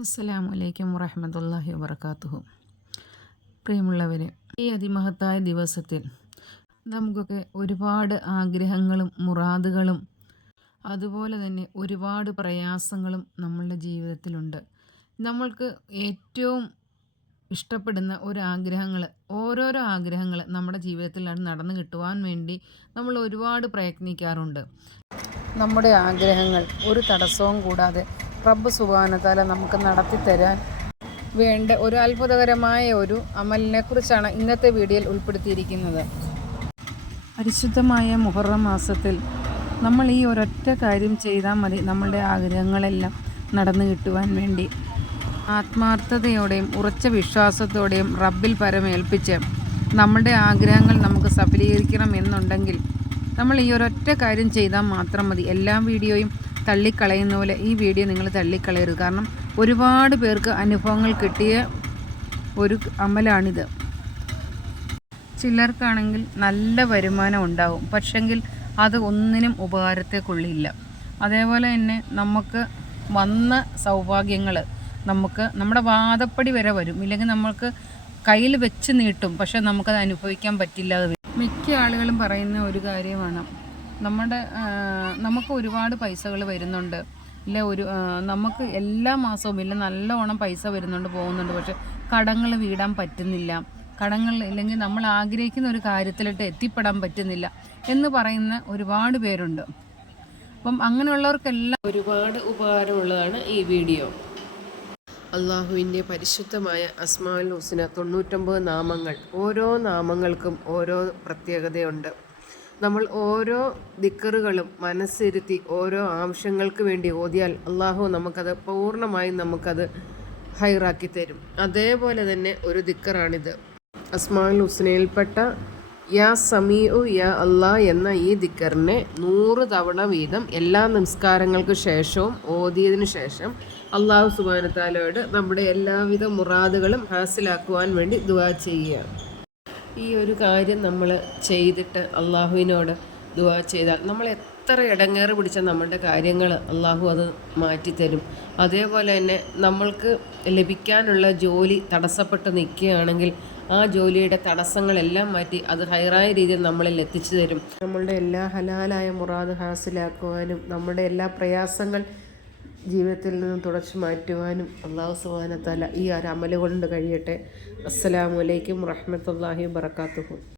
അസ്സലാമു അലൈക്കും വറഹമത്തല്ലാഹി വബർക്കാത്തുഹു പ്രിയമുള്ളവരെ ഈ അതിമഹത്തായ ദിവസത്തിൽ നമുക്കൊക്കെ ഒരുപാട് ആഗ്രഹങ്ങളും മുറാദുകളും അതുപോലെ തന്നെ ഒരുപാട് പ്രയാസങ്ങളും നമ്മളുടെ ജീവിതത്തിലുണ്ട്. നമ്മൾക്ക് ഏറ്റവും ഇഷ്ടപ്പെടുന്ന ഒരു ആഗ്രഹങ്ങൾ ഓരോരോ ആഗ്രഹങ്ങൾ നമ്മുടെ ജീവിതത്തിൽ നടന്നു കിട്ടുവാൻ വേണ്ടി നമ്മൾ ഒരുപാട് പ്രയത്നിക്കാറുണ്ട്. നമ്മുടെ ആഗ്രഹങ്ങൾ ഒരു തടസ്സവും കൂടാതെ റബ്ബ് സുബാനത്താല നമുക്ക് നടത്തിത്തരാൻ വേണ്ട ഒരു അത്ഭുതകരമായ ഒരു അമലിനെ കുറിച്ചാണ് ഇന്നത്തെ വീഡിയോയിൽ ഉൾപ്പെടുത്തിയിരിക്കുന്നത്. പരിശുദ്ധമായ മുഹറം മാസത്തിൽ നമ്മൾ ഈ ഒരൊറ്റ കാര്യം ചെയ്താൽ മതി. നമ്മളുടെ ആഗ്രഹങ്ങളെല്ലാം നടന്നു കിട്ടുവാൻ വേണ്ടി. ആത്മാർത്ഥതയോടെയും ഉറച്ച വിശ്വാസത്തോടെയും റബ്ബിൽ പരമേൽപ്പിച്ച് നമ്മുടെ ആഗ്രഹങ്ങൾ നമുക്ക് സഫലീകരിക്കണം എന്നുണ്ടെങ്കിൽ നമ്മൾ ഈ ഒരൊറ്റ കാര്യം ചെയ്താൽ മാത്രം മതി. എല്ലാ വീഡിയോയും തള്ളിക്കളയുന്ന പോലെ ഈ വീഡിയോ നിങ്ങൾ തള്ളിക്കളയരുത്. കാരണം ഒരുപാട് പേർക്ക് അനുഭവങ്ങൾ കിട്ടിയ ഒരു അമലാണിത്. ചിലർക്കാണെങ്കിൽ നല്ല വരുമാനം ഉണ്ടാവും. പക്ഷെങ്കിൽ അത് ഒന്നിനും ഉപകാരത്തെ കൊള്ളില്ല അതേപോലെ തന്നെ നമുക്ക് വന്ന സൗഭാഗ്യങ്ങൾ നമുക്ക് നമ്മുടെ വാദപ്പടി വരെ വരും. ഇല്ലെങ്കിൽ നമ്മൾക്ക് കയ്യിൽ വെച്ച് നീട്ടും. പക്ഷെ നമുക്കത് അനുഭവിക്കാൻ പറ്റില്ലാതെ മിക്ക ആളുകളും പറയുന്ന ഒരു കാര്യമാണ്. നമ്മുടെ നമുക്ക് ഒരുപാട് പൈസകൾ വരുന്നുണ്ട്. ഇല്ല ഒരു നമുക്ക് എല്ലാ മാസവും ഇല്ല നല്ലവണ്ണം പൈസ വരുന്നുണ്ട് പോകുന്നുണ്ട്. പക്ഷെ കടങ്ങൾ വീടാൻ പറ്റുന്നില്ല. കടങ്ങൾ ഇല്ലെങ്കിൽ നമ്മൾ ആഗ്രഹിക്കുന്ന ഒരു കാര്യത്തിലിട്ട് എത്തിപ്പെടാൻ പറ്റുന്നില്ല എന്ന് പറയുന്ന ഒരുപാട് പേരുണ്ട്. അപ്പം അങ്ങനെയുള്ളവർക്കെല്ലാം ഒരുപാട് ഉപകാരമുള്ളതാണ് ഈ വീഡിയോ. അള്ളാഹുവിന്റെ പരിശുദ്ധമായ അസ്മാൽ ഹുസിന തൊണ്ണൂറ്റൊമ്പത് നാമങ്ങൾ. ഓരോ നാമങ്ങൾക്കും ഓരോ പ്രത്യേകതയുണ്ട്. നമ്മൾ ഓരോ ദിക്കറുകളും മനസ്സിരുത്തി ഓരോ ആവശ്യങ്ങൾക്ക് വേണ്ടി ഓതിയാൽ അള്ളാഹു നമുക്കത് പൂർണമായും നമുക്കത് ഹൈറാക്കി തരും. അതേപോലെ തന്നെ ഒരു ദിക്കറാണിത്. അസ്മാൽ ഹുസ്നയിൽപ്പെട്ട യാ സമീഉ യാ അള്ളാ എന്ന ഈ ദിക്കറിനെ നൂറ് തവണ വീതം എല്ലാ നിസ്കാരങ്ങൾക്ക് ശേഷവും ഓതിയതിനു ശേഷം അള്ളാഹു സുബാനത്താലോട് നമ്മുടെ എല്ലാവിധ മുറാദുകളും ഹാസിലാക്കുവാൻ വേണ്ടി ദുവാ ചെയ്യുകയാണ് ഈ ഒരു കാര്യം നമ്മൾ ചെയ്തിട്ട് അള്ളാഹുവിനോട് ദുവാ ചെയ്താൽ നമ്മൾ എത്ര ഇടങ്ങേറ് പിടിച്ച നമ്മളുടെ കാര്യങ്ങൾ അള്ളാഹു അത് മാറ്റിത്തരും. അതേപോലെ തന്നെ നമ്മൾക്ക് ലഭിക്കാനുള്ള ജോലി തടസ്സപ്പെട്ട് നിൽക്കുകയാണെങ്കിൽ ആ ജോലിയുടെ തടസ്സങ്ങളെല്ലാം മാറ്റി അത് ഹൈറായ രീതിയിൽ നമ്മളിൽ എത്തിച്ചു തരും. നമ്മളുടെ എല്ലാ ഹലാലായ മുറാദ് ഹാസിലാക്കുവാനും നമ്മുടെ എല്ലാ പ്രയാസങ്ങൾ ജീവിതത്തിൽ നിന്ന് തുടച്ചു മാറ്റുവാനും അള്ളാഹു സുബാനത്തല ഈ ഒരു അമൽ കൊണ്ട് കഴിയട്ടെ. അസ്സലാമലൈക്കും വറഹമത്തല്ലാഹി വാത്തു